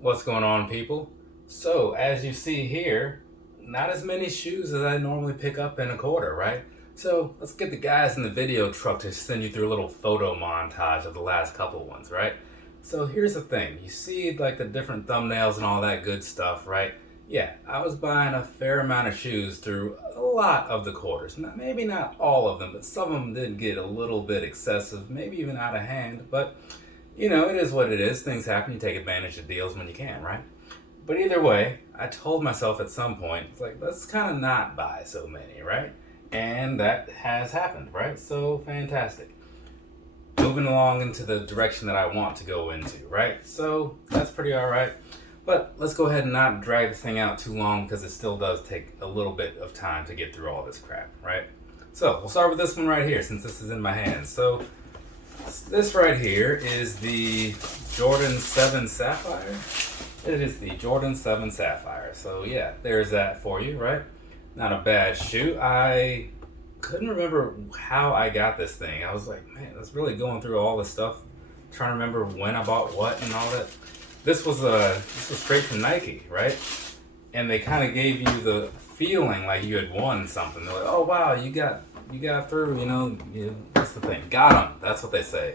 What's going on, people? So, as you see here, not as many shoes as I normally pick up in a quarter, right? So, let's get the guys in the video truck to send you through a little photo montage of the last couple ones, right? So, here's the thing. You see like the different thumbnails and all that good stuff, right? Yeah, I was buying a fair amount of shoes through a lot of the quarters. Maybe not all of them, but some of them did get a little bit excessive, maybe even out of hand, but it is what it is. Things happen. You take advantage of deals when you can, right? But either way, I told myself at some point, it's like, let's kind of not buy so many, right? And that has happened, right? So fantastic. Moving along into the direction that I want to go into, right? So that's pretty all right. But let's go ahead and not drag this thing out too long because it still does take a little bit of time to get through all this crap, right? So we'll start with this one right here since this is in my hands. So this right here is the Jordan 7 Sapphire. It is the Jordan 7 Sapphire. So yeah, there's that for you, right? Not a bad shoe. I couldn't remember how I got this thing. I was like, man, I was really going through all this stuff, trying to remember when I bought what and all that. This was straight from Nike, right? And they kind of gave you the feeling like you had won something. They're like, oh wow, you got through, that's the thing. Got them. That's what they say.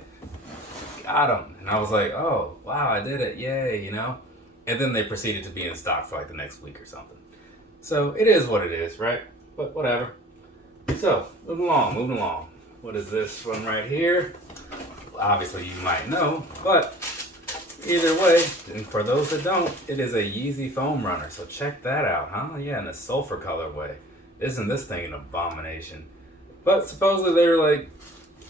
Got them. And I was like, oh, wow, I did it. Yay, And then they proceeded to be in stock for like the next week or something. So it is what it is, right? But whatever. So, moving along. What is this one right here? Obviously, you might know, but either way, and for those that don't, it is a Yeezy foam runner. So check that out, huh? Yeah, in a sulfur colorway. Isn't this thing an abomination? But supposedly they're like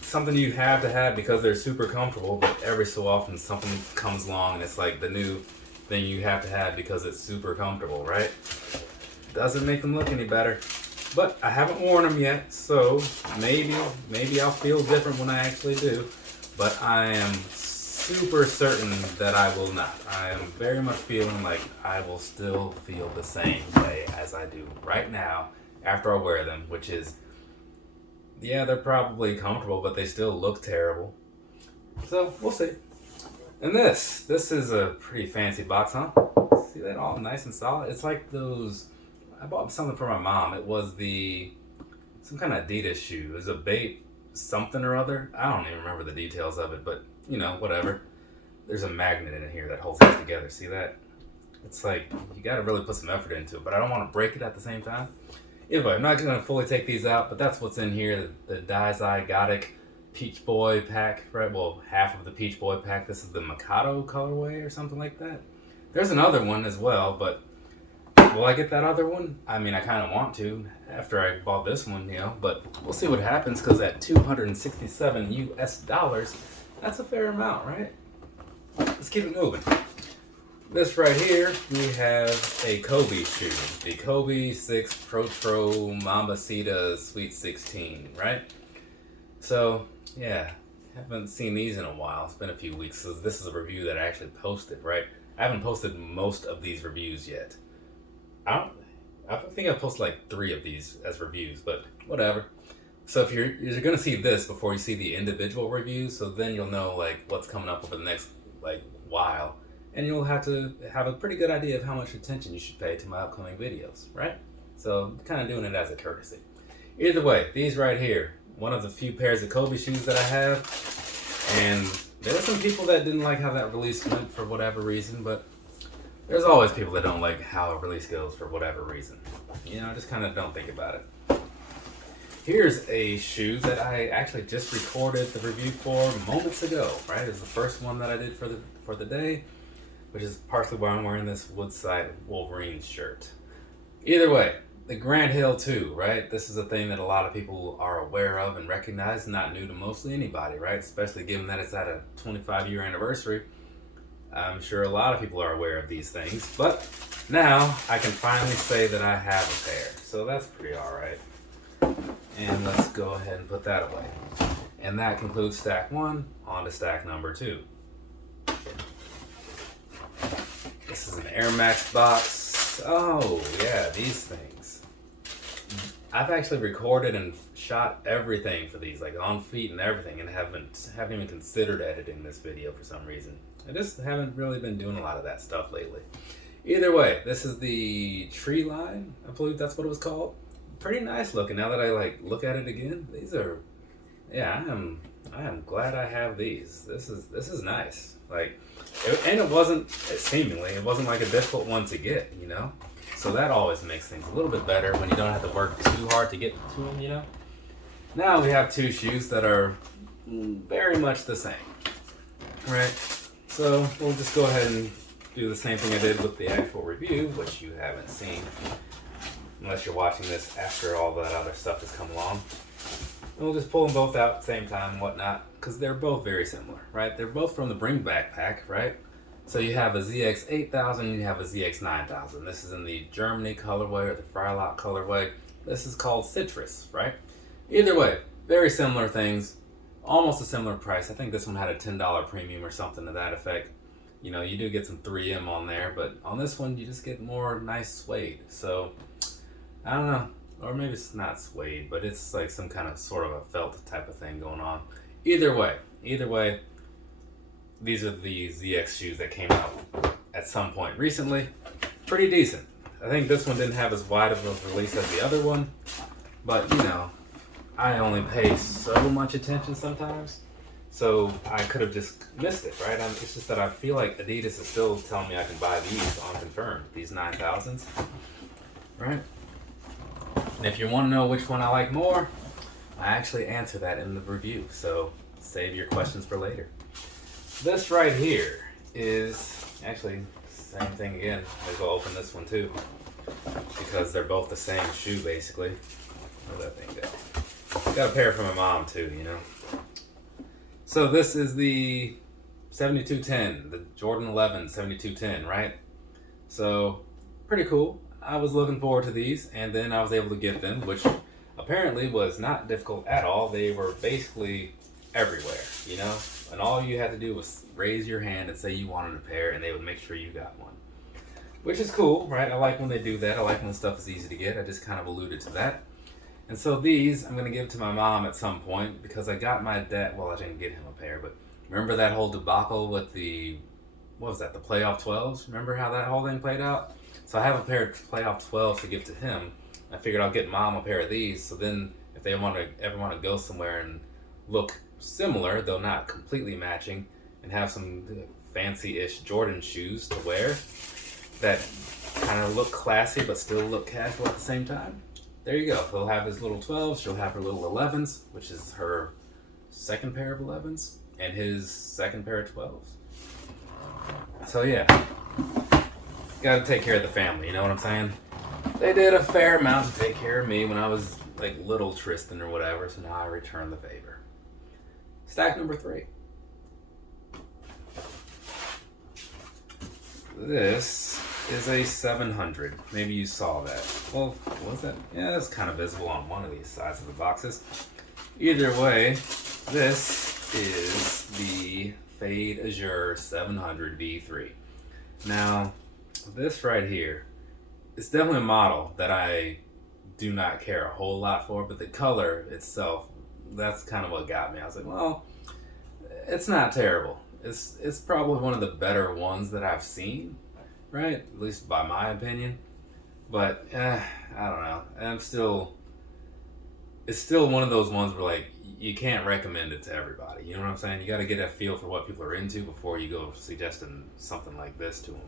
something you have to have because they're super comfortable, but every so often something comes along and it's like the new thing you have to have because it's super comfortable, right? Doesn't make them look any better. But I haven't worn them yet, so maybe I'll feel different when I actually do. But I am super certain that I will not. I am very much feeling like I will still feel the same way as I do right now after I wear them, which is, yeah, they're probably comfortable, but they still look terrible. So, we'll see. And this is a pretty fancy box, huh? See that all nice and solid? It's like those, I bought something for my mom. It was some kind of Adidas shoe. It was a bait something or other. I don't even remember the details of it, but, whatever. There's a magnet in here that holds it together. See that? It's like, you gotta really put some effort into it, but I don't want to break it at the same time. Either way, I'm not going to fully take these out, but that's what's in here. The Dizygotic Peach Boy pack, right? Well, half of the Peach Boy pack. This is the Mikado colorway or something like that. There's another one as well, but will I get that other one? I mean, I kind of want to after I bought this one, but we'll see what happens because at $267 US, that's a fair amount, right? Let's keep it moving. This right here, we have a Kobe shoe. The Kobe 6 Pro Mambacita Sweet 16, right? So, yeah, haven't seen these in a while. It's been a few weeks. So this is a review that I actually posted, right? I haven't posted most of these reviews yet. I think I posted like 3 of these as reviews, but whatever. So if you're going to see this before you see the individual reviews, so then you'll know like what's coming up over the next like while. And you'll have to have a pretty good idea of how much attention you should pay to my upcoming videos, right? So kind of doing it as a courtesy. Either way, these right here, one of the few pairs of Kobe shoes that I have. And there are some people that didn't like how that release went for whatever reason, but there's always people that don't like how a release goes for whatever reason. Just kind of don't think about it. Here's a shoe that I actually just recorded the review for moments ago, right? It's the first one that I did for the day, which is partially why I'm wearing this Woodside Wolverines shirt. Either way, the Grand Hill 2, right? This is a thing that a lot of people are aware of and recognize, not new to mostly anybody, right? Especially given that it's at a 25-year anniversary. I'm sure a lot of people are aware of these things, but now I can finally say that I have a pair. So that's pretty all right. And let's go ahead and put that away. And that concludes stack 1, on to stack number 2. This is an Air Max box. Oh, yeah, these things. I've actually recorded and shot everything for these, like on feet and everything, and haven't even considered editing this video for some reason. I just haven't really been doing a lot of that stuff lately. Either way, this is the Tree Line. I believe that's what it was called. Pretty nice looking. Now that I like look at it again, these are, yeah, I am glad I have these. This is nice. Like, and it wasn't seemingly it wasn't like a difficult one to get, you know. So that always makes things a little bit better when you don't have to work too hard to get to them, you know. Now we have two shoes that are very much the same, right? So we'll just go ahead and do the same thing I did with the actual review, which you haven't seen unless you're watching this after all that other stuff has come along. And we'll just pull them both out at the same time and whatnot, because they're both very similar, right? They're both from the Bring backpack, right? So you have a ZX8000 and you have a ZX9000. This is in the Germany colorway or the Freilock colorway. This is called Citrus, right? Either way, very similar things, almost a similar price. I think this one had a $10 premium or something to that effect. You know, you do get some 3M on there, but on this one you just get more nice suede. So I don't know, or maybe it's not suede, but it's like some kind of sort of a felt type of thing going on. Either way, these are the ZX shoes that came out at some point recently. Pretty decent. I think this one didn't have as wide of a release as the other one, but you know, I only pay so much attention sometimes, so I could have just missed it, right? It's just that I feel like Adidas is still telling me I can buy these on confirmed, these 9000s, right? And if you want to know which one I like more, I actually answer that in the review, so save your questions for later. This right here is actually same thing again. Maybe I'll open this one too, because they're both the same shoe basically. Where'd that thing go? Got a pair from my mom too, you know. So this is the 7210, the Jordan 11 7210, right? So pretty cool. I was looking forward to these, and then I was able to get them, which apparently was not difficult at all. They were basically everywhere, you know, and all you had to do was raise your hand and say you wanted a pair, and they would make sure you got one, which is cool, right? I like when they do that. I like when stuff is easy to get. I just kind of alluded to that. And so these I'm going to give to my mom at some point, because I got my dad, well, I didn't get him a pair, but remember that whole debacle with the, what was that, the playoff 12s? Remember how that whole thing played out? So I have a pair of playoff 12s to give to him. I figured I'll get mom a pair of these, so then if they ever want to go somewhere and look similar, though not completely matching, and have some fancy-ish Jordan shoes to wear that kind of look classy but still look casual at the same time, there you go. He'll have his little 12s, she'll have her little 11s, which is her second pair of 11s, and his second pair of 12s. So yeah, gotta take care of the family, you know what I'm saying? They did a fair amount to take care of me when I was like little Tristan or whatever, so now I return the favor. Stack number 3. This is a 700. Maybe you saw that. Well, was that? Yeah, that's kind of visible on one of these sides of the boxes. Either way, this is the Fade Azure 700 V3. Now, this right here, it's definitely a model that I do not care a whole lot for, but the color itself, that's kind of what got me. I was like, well, it's not terrible. It's probably one of the better ones that I've seen, right? At least by my opinion. But I don't know. It's still one of those ones where like you can't recommend it to everybody. You know what I'm saying? You got to get a feel for what people are into before you go suggesting something like this to them.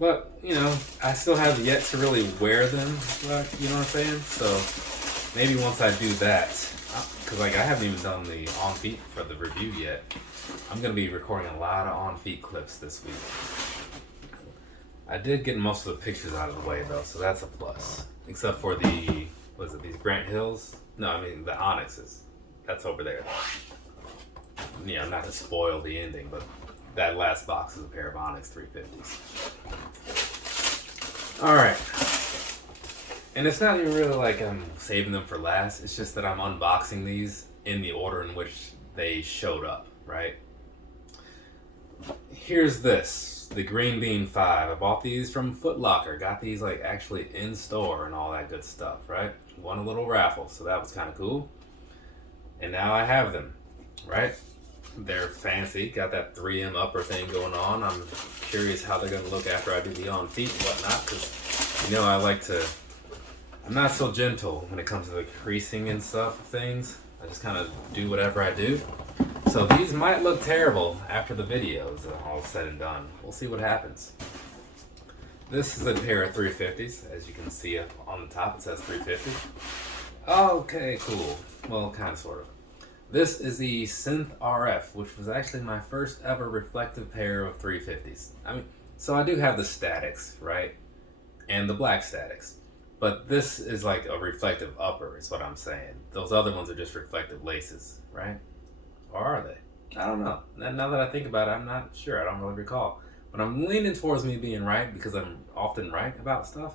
But, you know, I still have yet to really wear them, but, you know what I'm saying? So maybe once I do that, because like I haven't even done the on feet for the review yet. I'm going to be recording a lot of on feet clips this week. I did get most of the pictures out of the way though, so that's a plus. Except for the, what is it, these Grant Hills? No, I mean the Onyxes. That's over there. You know, not to spoil the ending, but that last box is a pair of Onyx 350s. Alright. And it's not even really like I'm saving them for last. It's just that I'm unboxing these in the order in which they showed up, right? Here's this, the Green Bean 5. I bought these from Foot Locker. Got these like actually in store and all that good stuff, right? Won a little raffle, so that was kind of cool. And now I have them, right? They're fancy, got that 3M upper thing going on. I'm curious how they're gonna look after I do the on feet and whatnot, because you know I'm not so gentle when it comes to the creasing and stuff of things. I just kind of do whatever I do. So these might look terrible after the video is all said and done. We'll see what happens. This is a pair of 350s. As you can see up on the top, it says 350. Okay, cool. Well, kind of, sort of. This is the Synth RF, which was actually my first ever reflective pair of 350s. So I do have the statics, right? And the black statics. But this is like a reflective upper, is what I'm saying. Those other ones are just reflective laces, right? Or are they? I don't know. Now that I think about it, I'm not sure. I don't really recall. But I'm leaning towards me being right because I'm often right about stuff.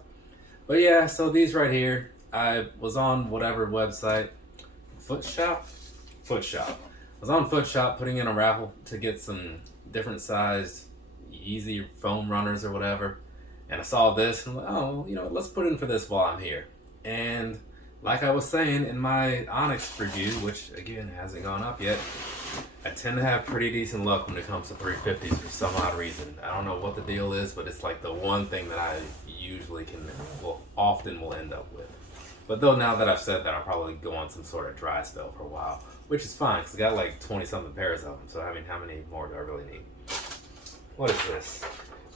But yeah, so these right here, I was on whatever website, Footshop. I was on Footshop putting in a raffle to get some different sized easy foam runners or whatever. And I saw this and I'm like, oh, you know, let's put in for this while I'm here. And like I was saying in my Onyx review, which again hasn't gone up yet, I tend to have pretty decent luck when it comes to 350s for some odd reason. I don't know what the deal is, but it's like the one thing that I usually often will end up with. But though now that I've said that, I'll probably go on some sort of dry spell for a while, which is fine because I got like 20 something pairs of them. So I mean, how many more do I really need? What is this?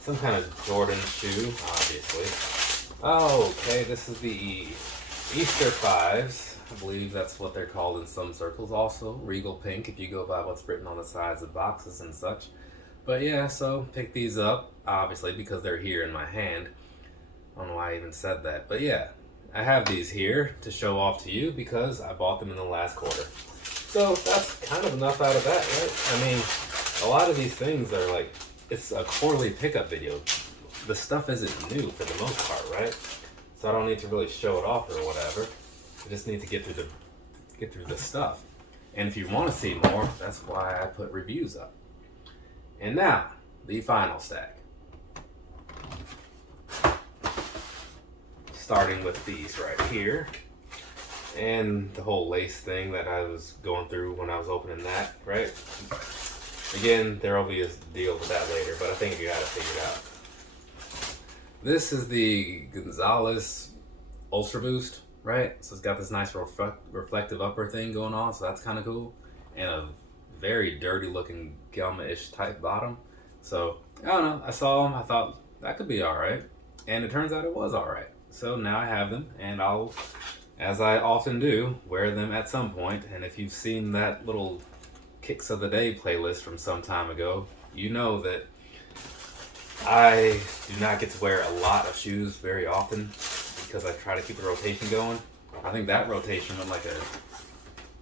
Some kind of Jordan shoe, obviously. Oh, okay, this is the Easter 5s. I believe that's what they're called in some circles. Also, Regal Pink, if you go by what's written on the sides of boxes and such. But yeah, so pick these up, obviously, because they're here in my hand. I don't know why I even said that. But yeah, I have these here to show off to you because I bought them in the last quarter. So that's kind of enough out of that, right? I mean, a lot of these things are like, it's a quarterly pickup video. The stuff isn't new for the most part, right? So I don't need to really show it off or whatever. I just need to get through the stuff. And if you want to see more, that's why I put reviews up. And now, the final stack. Starting with these right here. And the whole lace thing that I was going through when I was opening that, right? Again, there will be a deal with that later, but I think you got it figured out. This is the Gonzalez Ultra Boost, right? So it's got this nice reflective upper thing going on, so that's kind of cool. And a very dirty looking Gelma-ish type bottom. So, I don't know, I saw them, I thought that could be alright. And it turns out it was alright. So now I have them, and I'll, as I often do, wear them at some point. And if you've seen that little Kicks of the Day playlist from some time ago, you know that I do not get to wear a lot of shoes very often because I try to keep the rotation going. I think that rotation went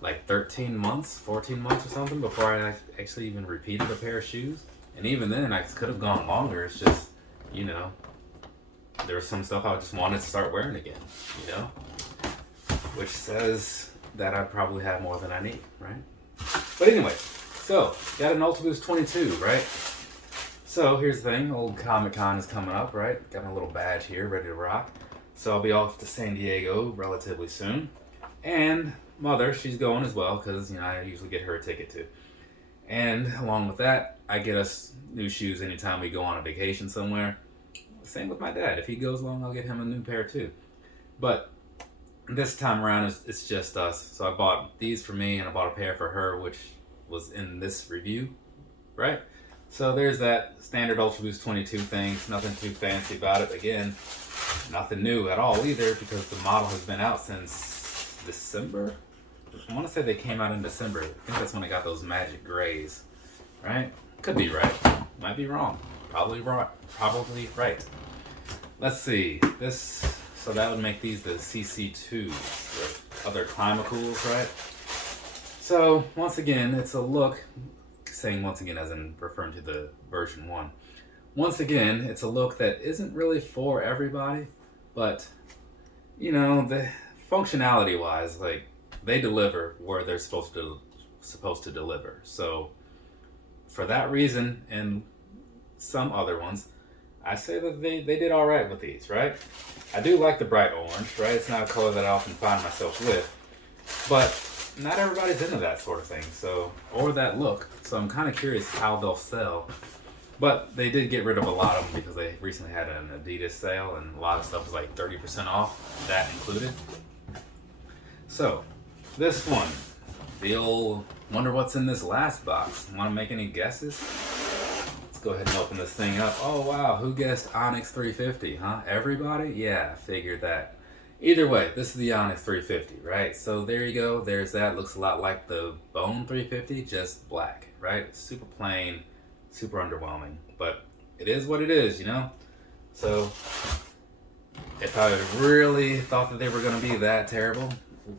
like 13 months, 14 months or something before I actually even repeated a pair of shoes. And even then, I could have gone longer. It's just, you know, there was some stuff I just wanted to start wearing again, you know? Which says that I probably have more than I need, right? But anyway, so, got an Ultra Boost 22, right? So, here's the thing, old Comic-Con is coming up, right? Got my little badge here, ready to rock. So, I'll be off to San Diego relatively soon. And mother, she's going as well, because, you know, I usually get her a ticket too. And along with that, I get us new shoes anytime we go on a vacation somewhere. Same with my dad. If he goes along, I'll get him a new pair too. But this time around, it's just us. So I bought these for me, and I bought a pair for her, which was in this review, right? So there's that standard Ultra Boost 22 thing. Nothing too fancy about it. Again, nothing new at all either, because the model has been out since December. I want to say they came out in December. I think that's when I got those magic grays, right? Could be right. Might be wrong. Probably right. Probably right. Let's see. This, so that would make these the CC2s, or other Climacools, right? So once again, it's a look. Saying once again as in referring to the version 1. Once again, it's a look that isn't really for everybody, but you know, the functionality wise, like they deliver where they're supposed to deliver. So for that reason and some other ones, I say that they did all right with these, right? I do like the bright orange, right? It's not a color that I often find myself with, but not everybody's into that sort of thing, so, or that look. So I'm kind of curious how they'll sell. But they did get rid of a lot of them because they recently had an Adidas sale and a lot of stuff was like 30% off, that included. So, this one, the old, wonder what's in this last box. Want to make any guesses? Let's go ahead and open this thing up. Oh wow, who guessed Onyx 350, huh? Everybody? Yeah, figured that. Either way, this is the Onyx 350, right? So there you go, there's that. Looks a lot like the Bone 350, just black, right? Super plain, super underwhelming, but it is what it is, you know? So, if I really thought that they were going to be that terrible,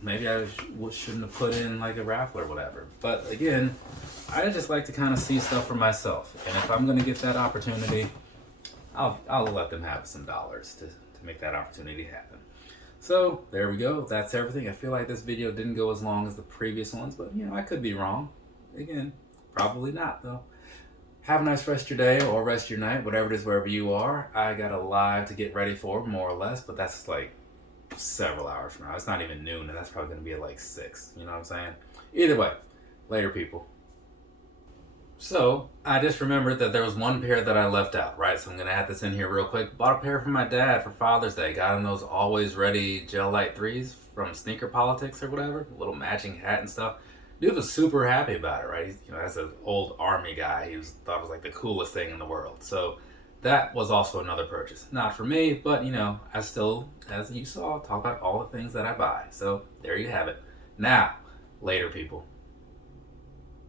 maybe I shouldn't have put in like a raffle or whatever. But again, I just like to kind of see stuff for myself, and if I'm going to get that opportunity, I'll let them have some dollars to make that opportunity happen. So there we go, that's everything. I feel like this video didn't go as long as the previous ones, but you know, I could be wrong. Again, probably not though. Have a nice rest of your day or rest of your night, whatever it is, wherever you are. I got a live to get ready for, more or less, but that's like several hours from now. It's not even noon, and that's probably going to be at like 6. You know what I'm saying? Either way, later, people. So, I just remembered that there was one pair that I left out, right? So I'm going to add this in here real quick. Bought a pair for my dad for Father's Day. Got him those Always Ready Gel Light 3s from Sneaker Politics or whatever. A little matching hat and stuff. Dude was super happy about it, right? He's, you know, as an old army guy, thought it was like the coolest thing in the world. So that was also another purchase. Not for me, but you know, I still, as you saw, talk about all the things that I buy. So there you have it. Now, later, people.